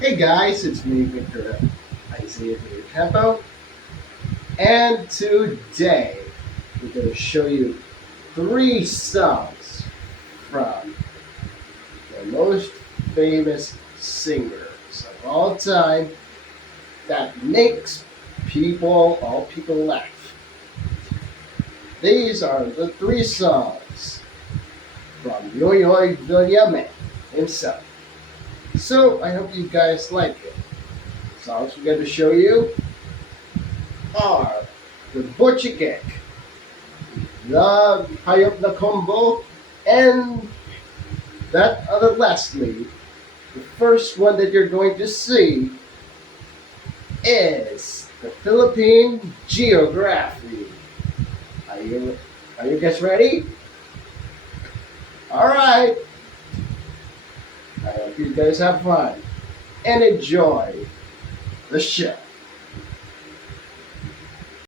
Hey guys, it's me, Victor Isaiah Campo, and today we're going to show you three songs from the most famous singers of all time that makes all people laugh. These are the three songs from Yo-Yo Villame himself. So I hope you guys like it. Songs we're going to show you are the Butchie Kick, the Hayop the Combo, and that other lastly, the first one that you're going to see is the Philippine Geography. Are you are you guys ready? Alright. I hope you guys have fun and enjoy the show.